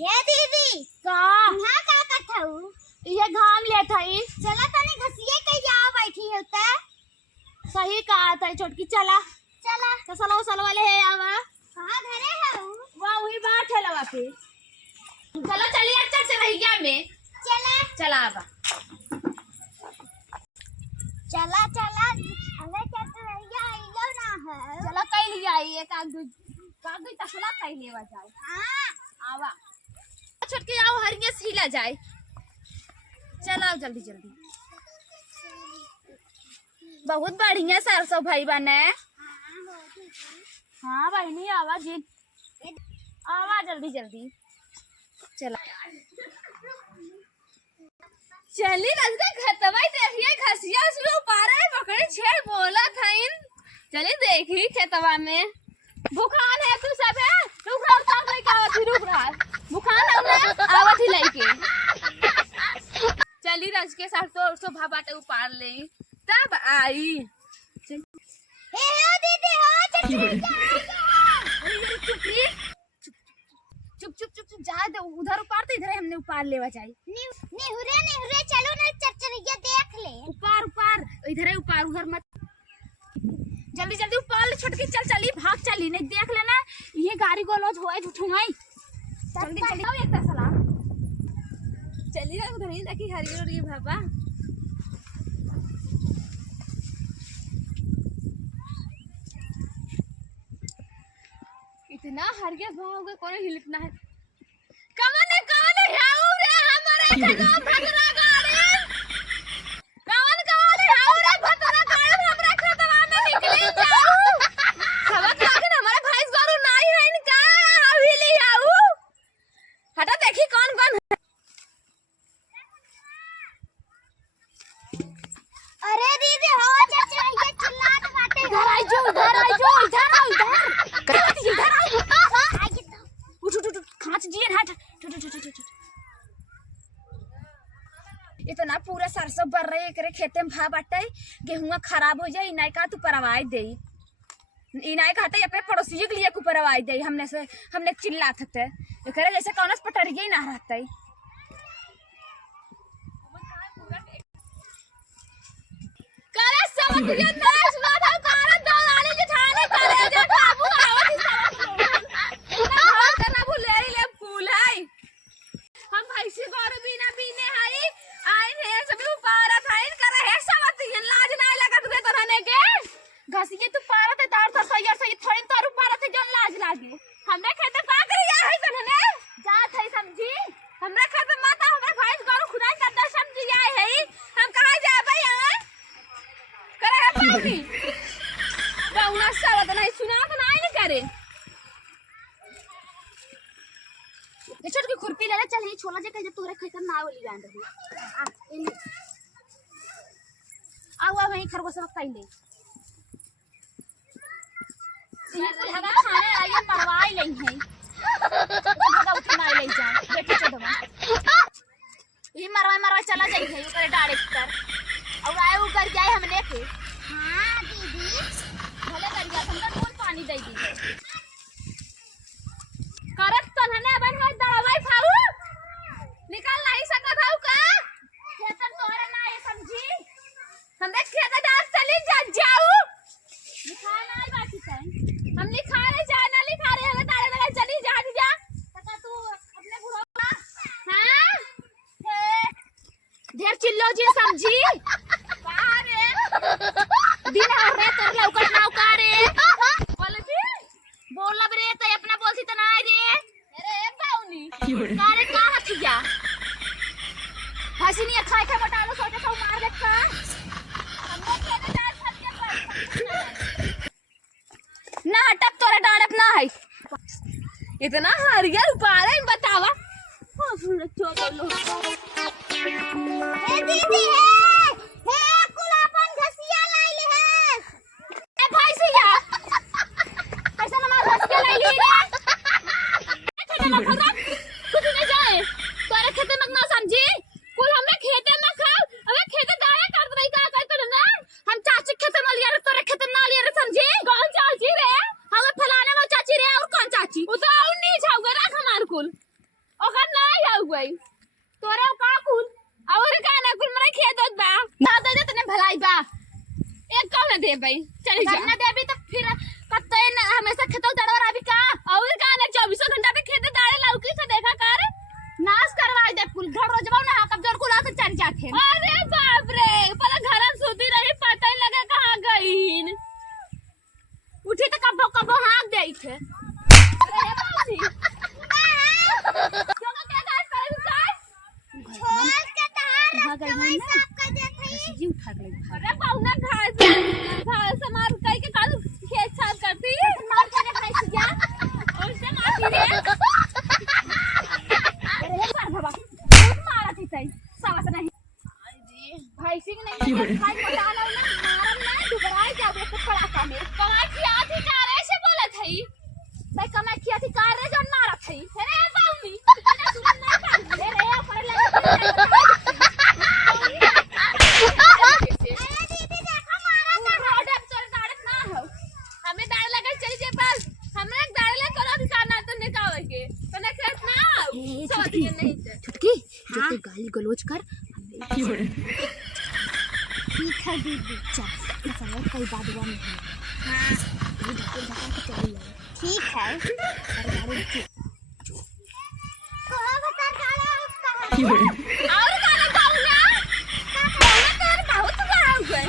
हे दीदी का यहाँ का कथऊ ये घाम ले थई। चला तने घसिए के यहाँ बैठी होता सही कहा था छोटकी। चला चला तो सलो सलो वाले है आवा कहाँ घरे है वाह वही बात है लवा पे। चलो चलिए अच्छा चलैया में चला चला आवा चला चला अरे क्या तो भैया आइलो ना है चलो कई लिया ये कागज तसला कई लेवा जाए। हाँ आवा छोटकी आओ हरिये से हिला जाए। चलाओ जल्दी जल्दी। बहुत बढ़िया सरसों भाई बने। हाँ बहनी आवा जी आवा जल्दी जल्दी। चला चली रजदा खतवा देखिए घसिया उसमें उपारा पकड़े छे बोला था इन। चली देखी खेतवा में बुखार है तू सब है रुक रहा काम लेके आवत ही रुक रहा बुखार है ना आवत ही लेके। चली रज के सरसों उसो भाबाटे उपार ले तब आई। हे हो दीदी हो चल चुप चुप चुप चुप जा दे उधर उपार तो इधर हमने उपार लेवा चाहिए। निहुरे निहुरे चलो ना चरचरिया देख ले उपार उपार इधर उपार उधर मत जल्दी जल्दी उपार ले छोटकी। चल चली भाग चली नहीं देख लेना ये गाड़ी गोलोज होए झूठुआई। जल्दी जल्दी आओ एक सलाम चली ना उधर ही देखी हरी और ये बाबा इतना हरिया भाव कौन हिलना है कमन हाउ रे हमारे गांव भगरा गाड़ी कमन हाउ रे भगरा गाड़ी हमरा खेतवा में निकली जाऊ सबक लागे हमारे भैंस गोरु नहीं है इनका हवेली आऊ हटा देखी कौन कौन है। अरे दीदी हो चरचरिया चिल्लात बाटे इधर आई जो इधर आई जो इधर आओ इधर उठ उठ उठ खांच जिए हट इतना पूरा सरसों बर रहे एकरे खेते में भा बाटे गेहूं खराब हो जाए इनाई का तू परवाई दे इनाई कहते अपने पड़ोसी के लिए परवाई दे हमने चिल्ला थे एकरे जैसे कौन पटरिए ना रहते। करे सब ये नाच माथा कारा दौड़ाने के ठाने करे जे बाबू आवत घर करना भूले ले फूल है हम भैंसी गोर बिना बीने हई आई रे सब ऊपर था इन करे है सब ये लाज नहीं लगत रे तो रहने के घसिए तू पारा ते दार तो सैयर से थोड़ी तो ऊपर ते जन लाज लागे हमने खेते का करिया है तने जात है समझी हमरा खेते माता हमरा भैंस गोर खुदाई का दर समझी आए है हम कहां जाबे यहां करे है पानी बाउना सावत नहीं सुना तो नहीं करे ये छोट के खुरपी ले ले चल ये छोला जे कह तोरे खैतर ना ओली गांड रही आ इले आवा वही खरगोश सब खाई ले ये कुल हगा खाने आइए मरवाई नहीं है बड़ा उठना ले जा बेटी चोदवा ये मरवाई चला जाई है ओकरे डायरेक्ट कर और आए ऊपर जाए हमने के। हाँ दीदी भले कर गया हमका कौन पानी दे दी करत तो हने बन है दवाई खाऊ निकाल नहीं सकत हऊ का खेतन तोरे ना ये समझी हमरे खेत डाल चली जाऊ लिखा ना बाकी कहीं हम लिखा रहे जा ना लिखा रहे हमें तारे वाला चली जा तका तू अपने बुढ़वा हां ढेर चिल्लो जी समझी का रे दिन रे तोर लौकत नाव का रे बोलबी बोलब रे त अपना बोलसी त ना रे अरे बाउनी कारे का हथिया हसीनी खाए के बटालो सोचे तो मार देखा हमने खेले डाल छत पर ना हटक तोरे डाड़प ना है इतना हरिया उपारे बतावा हो सुन चलो हे दीदी हे कुल अपन घसिया लाइले है ए भैंसिया कैसे ना मार घसिया लाइली रे खेते में खरा कुछ नहीं जाए तोरे खेते में ना समझी कुल हमने खेते में खाओ अबे खेते दाया कर रही का कर ना हम चाची खेते में लिया रे तोरे खेते ना लिया रे समझी कौन चाची रे हमें फलाने वो चाची रे और कौन चाची वो तो और नहीं जाओगे रख हमार कुल ओकर ना देबी तो फिर कतई ना हमेशा खेतों दड़वर आबी का और का ना 24 घंटा पे खेते दाड़े लौकी से देखा कर नाश करवा दे कुल घर रोजवा ना कब जोर कुला से चल जाथे अरे बाप रे पता घर सुती रही पता ही लगे कहां गईन उठी तो कब कब हाथ देई थे अरे बाबूजी क्यों क्या कर छोड़ के तहार रखवई साफ कर देथई जी उठा गई अरे पाउना घास से मार कई के काल खेत साफ करती मार के खाई जा और से मारती रे अरे बाप बाबा बहुत मारा थी सही सावत नहीं जी भाई सिंह नहीं खाई मजा आला ना मारम ना दुबराई जावे तो पड़ा में कमाई किया थी कारे से बोला थई भाई कमाई किया थी कारे जन मारा थई अरे पाउनी ना सुन ना पाउनी रे पर ले छुटकी जो तू गाली गलोच कर ठीक है दीदी चल समझ कोई बात हुआ नहीं हां ठीक है बता डाला उसका और गाना गाऊं ना कर बहुत गाऊं गए